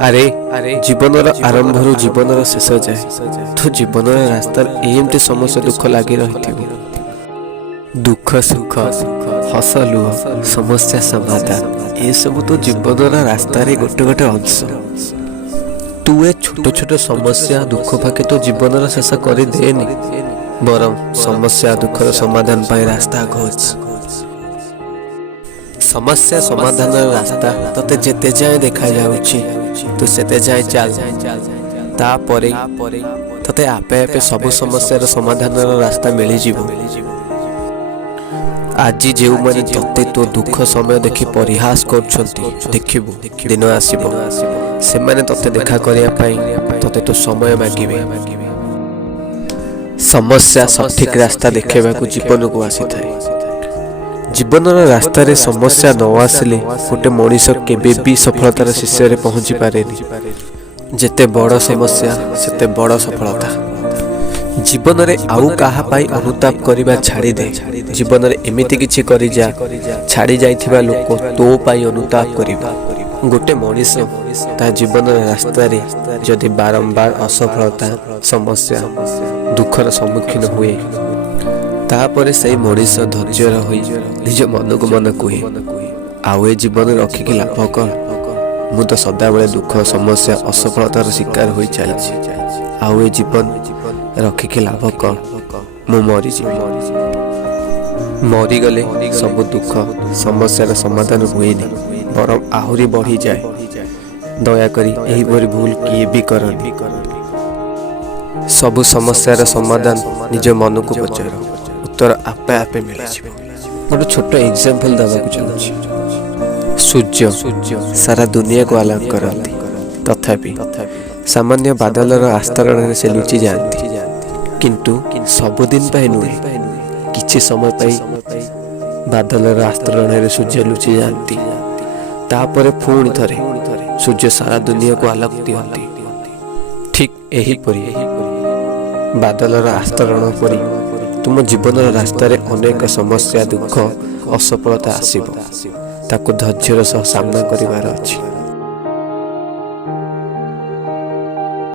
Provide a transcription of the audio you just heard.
अरे जीवन आरंभ जीवन शेष जाए तो जीवन रास्ता एमती समस्या दुख लगी रही दुख सुख हस लुह समस्या समाधान ये सब तो जीवन रास्ता गोटे गोटे अंश। तू ए छोट छोट समस्या दुख पाके तो जीवन शेष कर देनी बरम समस्या दुखर समाधान पाई रास्ता खोज। समस्या समाधान रास्ता तते जेते जाए देखा जाउछि तू सेते जाए चल तापरे तते आपे आपे सब समस्या समाधान रास्ता मिली जीवो। आज जो माने तते तो दुख समय देखि परिहास करछंती देखिबु दिन आसीबो से माने तते देखा करिया पई तते तो समय मागिबे। समस्या सठिक रास्ता देखेबा को जीवन को आसी थाए। जीवन रास्ता रे समस्या न आसले गोटे मनीष केबे भी सफलतार शीर्ष रे पहुंची पारेनी। जेते बड़ समस्या सेते बड़ सफलता। जीवन रे आउ काहा पाई अनुताप करिबा छाड़ी दे। जीवन रे एमिति किछि करि जा छाड़ी जाइथिबा लोक तो पाई अनुताप करिबा। गोटे मनीष ता जीवन रास्ता रे जदि बारंबार असफलता समस्या दुखर सम्मुखीन हुए तापर से मनीष धैर्य होई निज मन को मन कहे आउ ए जीवन रखिक लाभ कर मु तो सदा बेले दुख समस्या असफलतार शिकार हो चलछि आउ ए जीवन रखिक लाभ कर मु मरी मरी गले सब दुख समस्यार समाधान हुएनी बरम आहुरी बढ़ी जाए। दया करी एही भरी भूल किए भी करनी। सब समस्यार समाधान निज मन को पचार उत्तर आपे आपे मिल जाए। गोटे छोट एग्जांपल देवाक चाहूँगी। सूर्य सारा दुनिया को आलोक करती तथापि सामान्य बादलर आस्तरण से लुचि जाती किंतु सबुदिन पाई नुहे किछि समय पाई बादलर आस्तरण सूर्य लुचि जाती तापर पुणी थरे सूर्य सारा दुनिया को आलोक दियंती। ठीक एही परी बादलर आस्तरण परी तुम जीवन रास्ता रे अनेक समस्या दुख असफलता आसीबो ताको धैर्यर सह सामना करिवार अछि।